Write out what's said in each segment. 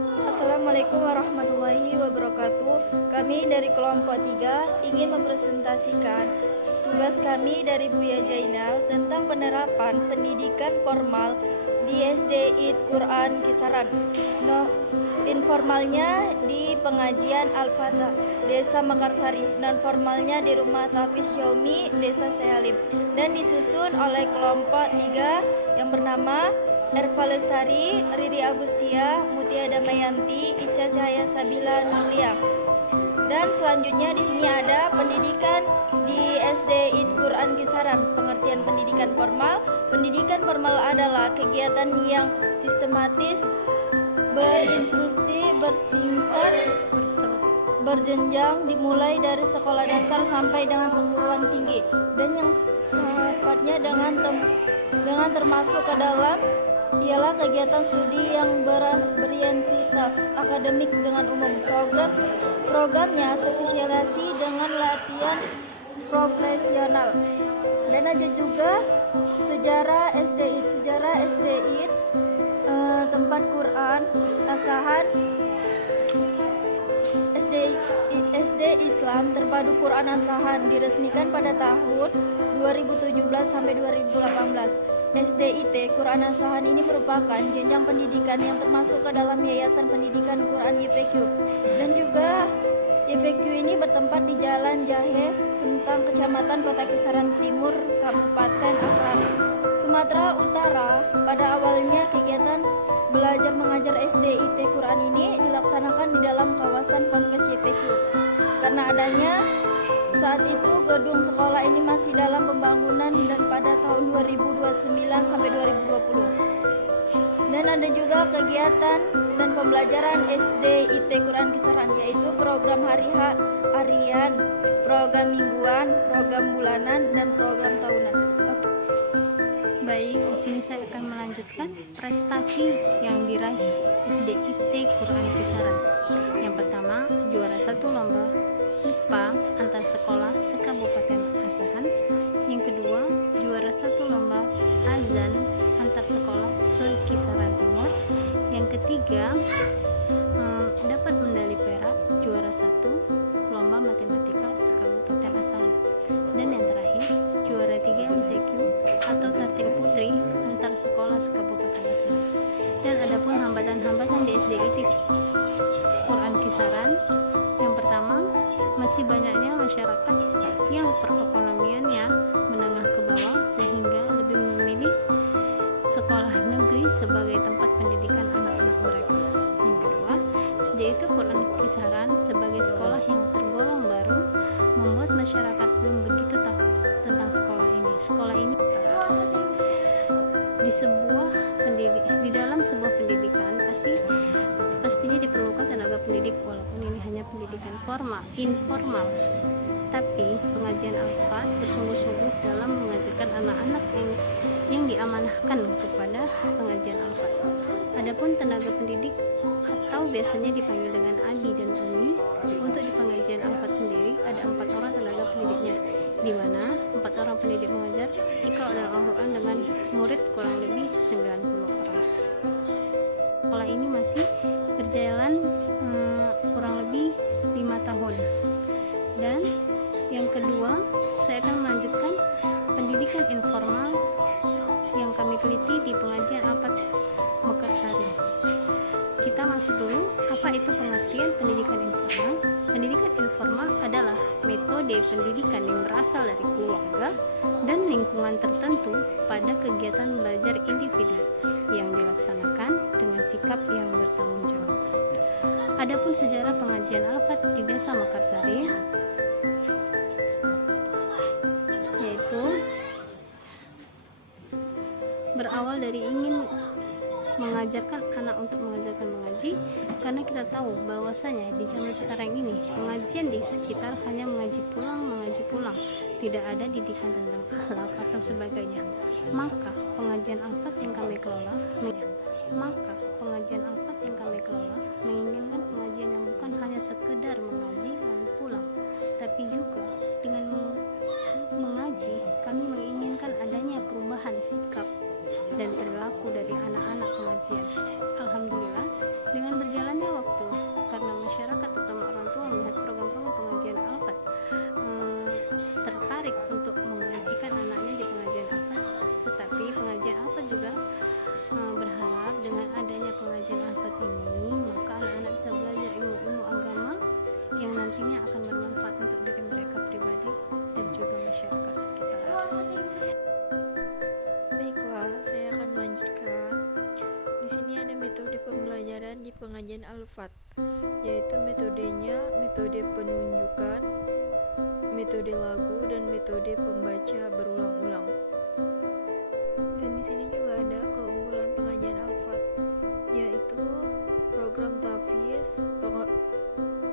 Assalamualaikum warahmatullahi wabarakatuh. Kami dari kelompok 3 ingin mempresentasikan tugas kami dari Buya Jainal tentang penerapan pendidikan formal di SD ID Quran Kisaran. Informalnya di pengajian Al-Fatah, Desa Mekarsari, non formalnya di Rumah Tafiz Yaumi, Desa Sehalim, dan disusun oleh kelompok 3 yang bernama Erva Lestari, Riri Agustia, Mutia Damayanti, Ica Cahaya Sabila Nurlia. Dan selanjutnya di sini ada pendidikan di SD ID Quran Kisaran. Pengertian pendidikan formal. Pendidikan formal adalah kegiatan yang sistematis, berinstruksi, bertingkat, berjenjang, dimulai dari sekolah dasar sampai dengan perguruan tinggi, dan yang sifatnya dengan termasuk ke dalam ialah kegiatan studi yang berorientasi akademik dengan umum. Programnya spesialisasi dengan latihan profesional. Dan ada juga sejarah SDIT. Sejarah SDIT tempat Quran asahan SD Islam Terpadu Quran Asahan diresmikan pada tahun 2017 sampai 2018. SDIT Quran Asahan ini merupakan jenjang pendidikan yang termasuk ke dalam Yayasan Pendidikan Quran YPQ, dan juga YPQ ini bertempat di Jalan Jahe, Sentang, Kecamatan Kota Kisaran Timur, Kabupaten Asahan, Sumatera Utara. Pada awalnya kegiatan belajar mengajar SDIT Quran ini dilaksanakan di dalam kawasan Ponpes YPQ. Karena adanya saat itu gedung sekolah ini masih dalam pembangunan dan pada tahun 2029 sampai 2020. Dan ada juga kegiatan dan pembelajaran SDIT Quran Kisaran, yaitu program harian, program mingguan, program bulanan, dan program tahunan. Baik, di sini saya akan melanjutkan prestasi yang diraih SDIT Quran Kisaran. Yang pertama, juara 1 lomba IPA antar sekolah se-Kabupaten Asahan. Yang kedua, juara 1 lomba azan antar sekolah se-Kisaran Timur. Yang ketiga, dapat medali perak juara 1 lomba matematika se-Kabupaten Asahan. Dan yang terakhir, juara 3 MTQ atau Tartil Putri antar sekolah se-Kabupaten Asahan. Dan adapun hambatan-hambatan di SDIT Quran Kisaran, yang pertama, masih banyaknya masyarakat yang perekonomiannya menengah ke bawah sehingga lebih memilih sekolah negeri sebagai tempat pendidikan anak-anak mereka. Yang kedua, SDIT Quran Kisaran sebagai sekolah yang tergolong baru membuat masyarakat belum begitu tahu tentang sekolah ini. Sekolah ini di dalam sebuah pendidikan pastinya diperlukan tenaga pendidik, walaupun ini hanya pendidikan informal. Tapi pengajian Al-Fat bersungguh-sungguh dalam mengajarkan anak-anak yang diamanahkan kepada pengajian Al-Fat. Adapun tenaga pendidik atau biasanya dipanggil dengan Abi dan Umi, untuk di pengajian Al-Fat sendiri ada 4 orang tenaga pendidiknya, di mana 4 orang pendidik mengajar Iqra dan Al-Quran dengan murid kurang lebih 90 orang. Sekolah ini masih berjalan kurang lebih 5 tahun. Dan yang kedua, saya akan melanjutkan pendidikan informal yang kami teliti di pengajian Al-Fat Mekarsari. Kita masuk dulu, apa itu pengertian pendidikan informal? Pendidikan informal adalah metode pendidikan yang berasal dari keluarga dan lingkungan tertentu pada kegiatan belajar individu yang dilaksanakan dengan sikap yang bertanggung jawab. Adapun sejarah pengajian Al-Fat di Desa Mekarsari, yaitu berawal dari ingin mengajarkan anak untuk mengajarkan mengaji, karena kita tahu bahwasanya di zaman sekarang ini pengajian di sekitar hanya mengaji pulang, tidak ada didikan tentang akhlak atau sebagainya. Maka pengajian Al-Fat yang kami kelola menginginkan pengajian yang bukan hanya sekedar mengaji lalu pulang, tapi juga dengan mengaji kami menginginkan adanya perubahan sikap dan perilaku dari anak-anak pengajian. Alhamdulillah, dengan berjalan pengajian Al-Fat, yaitu metodenya metode penunjukan, metode lagu, dan metode pembaca berulang-ulang. Dan di sini juga ada keunggulan pengajian Al-Fat, yaitu program tahfiz,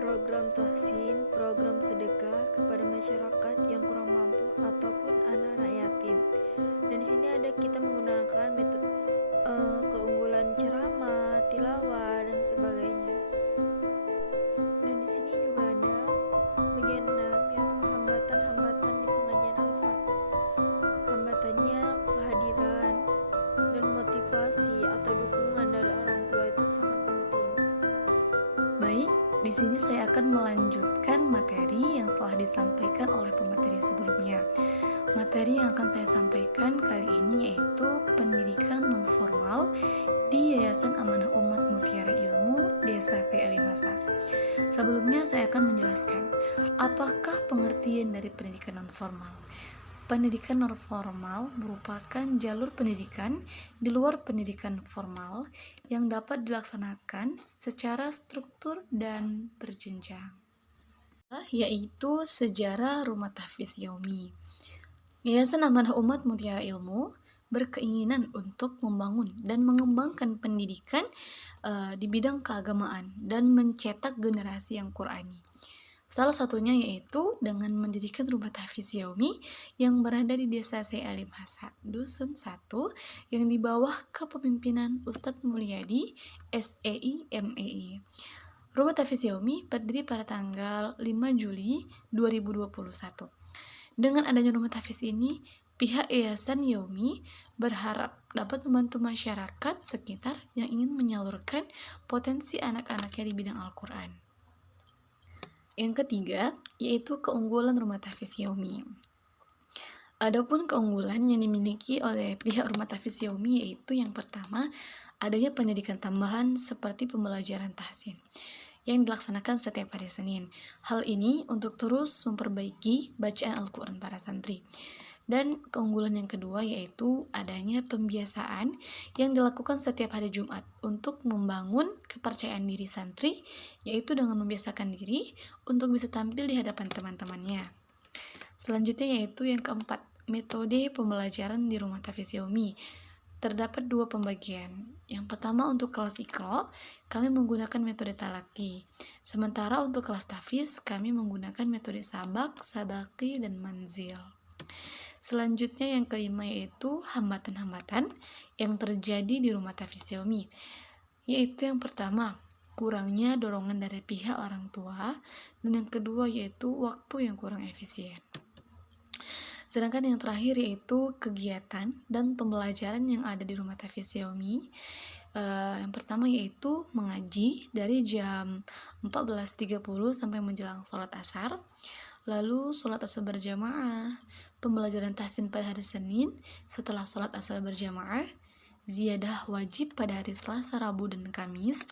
program tahsin, program sedekah kepada masyarakat yang kurang mampu ataupun anak-anak yatim. Dan di sini ada kita menggunakan keunggulan ceramah, tilawah, dan sebagainya. Dan di sini juga ada bagian 6, yaitu hambatan-hambatan di pengajian Al-Fat. Hambatannya kehadiran dan motivasi atau dukungan dari orang tua itu sangat penting. Baik, di sini saya akan melanjutkan materi yang telah disampaikan oleh pemateri sebelumnya. Materi yang akan saya sampaikan kali ini yaitu pendidikan non-formal di Yayasan Amanah Umat Mutiara Ilmu Desa Syekh Ali Masa. Sebelumnya saya akan menjelaskan apakah pengertian dari pendidikan non-formal. Pendidikan non-formal merupakan jalur pendidikan di luar pendidikan formal yang dapat dilaksanakan secara struktur dan berjenjang, yaitu sejarah Rumah Tahfiz Yaumi. Yayasan Amanah Umat Mutiara Ilmu berkeinginan untuk membangun dan mengembangkan pendidikan di bidang keagamaan dan mencetak generasi yang Qurani. Salah satunya yaitu dengan mendirikan Rumah Tahfiz Yaumi yang berada di Desa Syekh Ali Masa, Dusun 1, yang di bawah kepemimpinan Ustadz Mulyadi, SEI, MEI. Rumah Tahfiz Yaumi berdiri pada tanggal 5 Juli 2021. Dengan adanya Rumah Tahfiz ini, pihak Yayasan Yaumi berharap dapat membantu masyarakat sekitar yang ingin menyalurkan potensi anak-anaknya di bidang Al-Quran. Yang ketiga, yaitu keunggulan Rumah Tahfiz Yaumi. Adapun keunggulan yang dimiliki oleh pihak Rumah Tahfiz Yaumi yaitu yang pertama, adanya pendidikan tambahan seperti pembelajaran tahsin yang dilaksanakan setiap hari Senin. Hal ini untuk terus memperbaiki bacaan Al-Quran para santri. Dan keunggulan yang kedua yaitu adanya pembiasaan yang dilakukan setiap hari Jumat untuk membangun kepercayaan diri santri, yaitu dengan membiasakan diri untuk bisa tampil di hadapan teman-temannya. Selanjutnya yaitu yang keempat, metode pembelajaran di Rumah Tahfiz Yaumi. Terdapat 2 pembagian. Yang pertama untuk kelas Iqra, kami menggunakan metode talaki. Sementara untuk kelas tahfiz, kami menggunakan metode sabak, sabaki, dan manzil. Selanjutnya yang kelima yaitu hambatan-hambatan yang terjadi di Rumah Tahfiz Yaumi. Yaitu yang pertama, kurangnya dorongan dari pihak orang tua, dan yang kedua yaitu waktu yang kurang efisien. Sedangkan yang terakhir yaitu kegiatan dan pembelajaran yang ada di Rumah Tahfiz Yaumi. Yang pertama yaitu mengaji dari jam 14.30 sampai menjelang sholat asar. Lalu sholat asar berjamaah, pembelajaran tahsin pada hari Senin setelah sholat asar berjamaah, ziyadah wajib pada hari Selasa, Rabu, dan Kamis,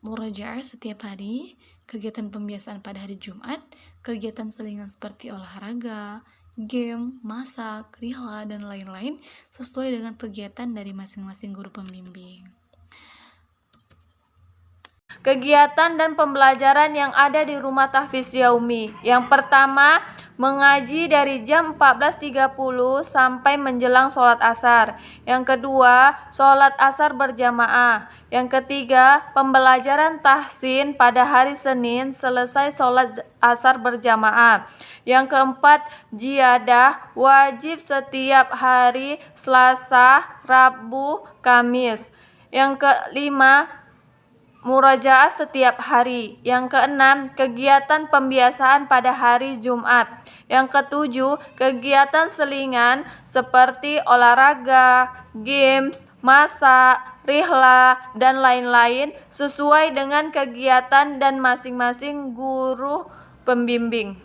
murajaah setiap hari, kegiatan pembiasaan pada hari Jumat, kegiatan selingan seperti olahraga, game, masak, rihla, dan lain-lain sesuai dengan kegiatan dari masing-masing guru pembimbing. Kegiatan dan pembelajaran yang ada di Rumah Tahfiz Yaumi. Yang pertama, mengaji dari jam 14.30 sampai menjelang sholat asar. Yang kedua, sholat asar berjamaah. Yang ketiga, pembelajaran tahsin pada hari Senin selesai sholat asar berjamaah. Yang keempat, ziyadah wajib setiap hari Selasa, Rabu, Kamis. Yang kelima, murajaah setiap hari. Yang keenam, kegiatan pembiasaan pada hari Jumat. Yang ketujuh, kegiatan selingan seperti olahraga, games, masak, rihla, dan lain-lain sesuai dengan kegiatan dan masing-masing guru pembimbing.